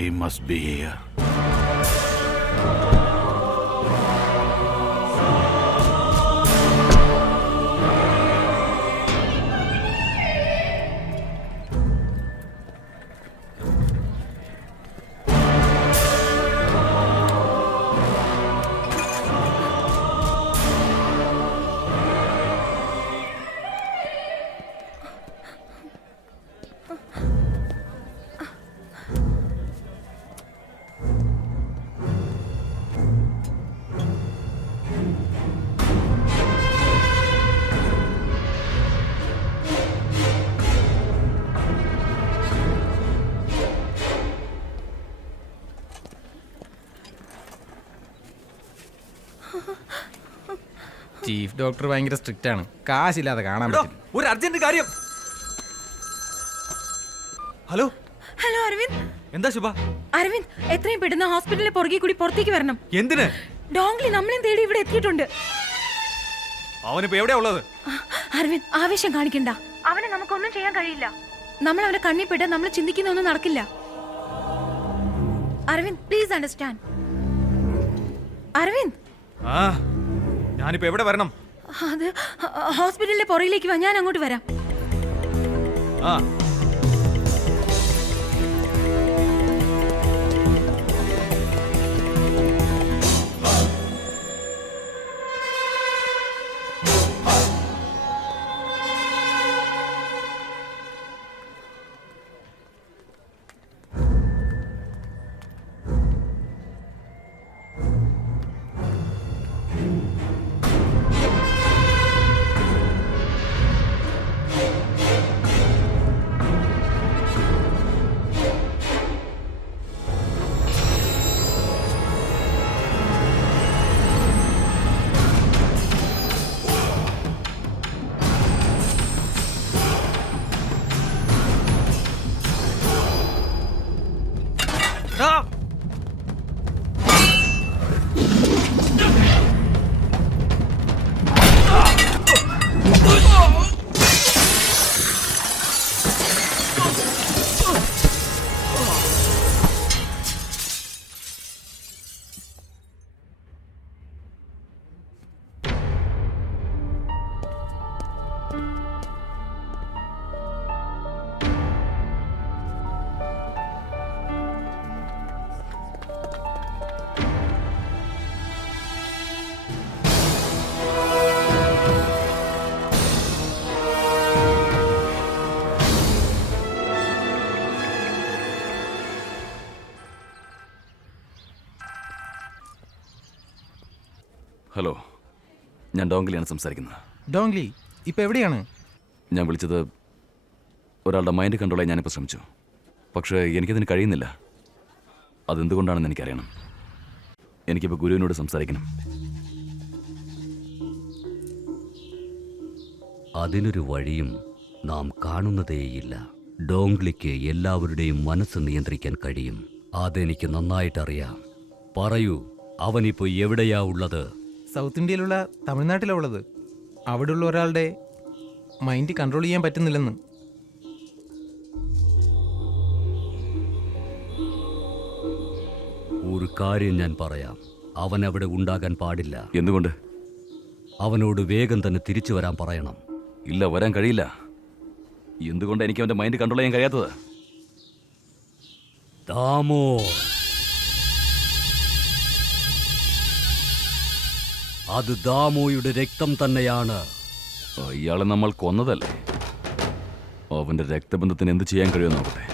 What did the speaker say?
He must be here. Chief doctor ഭയങ്കര strict ആണ്. കാശില്ലാതെ കാണാൻ പറ്റില്ല. ഒരു അർജന്റ് കാര്യം. Hello hello Aravind. എന്താ ശുഭ? അരവിന്ദ്, എത്രയും പെട്ടെന്ന് ഹോസ്പിറ്റലിലെ പുറകെ കൂടി പുറത്തേക്ക് വരണം. എന്തിന്? ഡോങ്ലി നമ്മളെയും തേടി ഇവിടെ എത്തിയിട്ടുണ്ട്. അവനിപ്പോ എവിടെയാ ഉള്ളത്? അരവിന്ദ്, ആവേശം കാണിക്കണ്ട. അവനെ നമുക്കൊന്നും ചെയ്യാൻ കഴിയില്ല. നമ്മൾ അവനെ കണ്ണിൽ പെട്ട് നമ്മൾ ചിന്തിക്കുന്ന ഒന്നും നടക്കില്ല. Aravind, please understand. അരവിന്ദ്, ഞാനിപ്പോ എവിടെ വരണം? അത് ഹോസ്പിറ്റലിലെ പുറകിലേക്ക് വാ, ഞാൻ അങ്ങോട്ട് വരാം. ആ ഹലോ, ഞാൻ ഡോങ്ലിയാണ് സംസാരിക്കുന്നത്. ഡോങ്ലി ഇപ്പൊ എവിടെയാണ്? ഞാൻ വിളിച്ചത് ഒരാളുടെ മൈൻഡ് കൺട്രോൾ ചെയ്യാൻ ഞാനിപ്പോൾ ശ്രമിച്ചു. പക്ഷേ എനിക്കതിന് കഴിയുന്നില്ല. അതെന്തുകൊണ്ടാണെന്ന് എനിക്കറിയണം. എനിക്കിപ്പോൾ ഗുരുവിനോട് സംസാരിക്കണം. അതിനൊരു വഴിയും നാം കാണുന്നതേയില്ല. ഡോങ്ലിക്ക് എല്ലാവരുടെയും മനസ്സ് നിയന്ത്രിക്കാൻ കഴിയും. അതെനിക്ക് നന്നായിട്ടറിയാം. പറയൂ, അവനിപ്പോ എവിടെയാ ഉള്ളത്? സൗത്ത് ഇന്ത്യയിലുള്ള തമിഴ്നാട്ടിലാണ് ഉള്ളത്. അവിടെയുള്ള ഒരാളുടെ മൈൻഡ് കൺട്രോൾ ചെയ്യാൻ പറ്റുന്നില്ലെന്ന്. ഒരു കാര്യം ഞാൻ പറയാം, അവൻ അവിടെ ഉണ്ടാകാൻ പാടില്ല. എന്തുകൊണ്ട്? അവനോട് വേഗം തന്നെ തിരിച്ചു വരാൻ പറയണം. ഇല്ല, വരാൻ കഴിയില്ല. എന്തുകൊണ്ട് എനിക്ക് അവൻ്റെ മൈൻഡ് കൺട്രോൾ ചെയ്യാൻ കഴിയാത്തത്? ദാമോ, അത് ദാമോയുടെ രക്തം തന്നെയാണ്. ഇയാളെ നമ്മൾ കൊന്നതല്ലേ? അവൻ്റെ രക്തബന്ധത്തിന് എന്ത് ചെയ്യാൻ കഴിയുമെന്ന് നോക്കട്ടെ.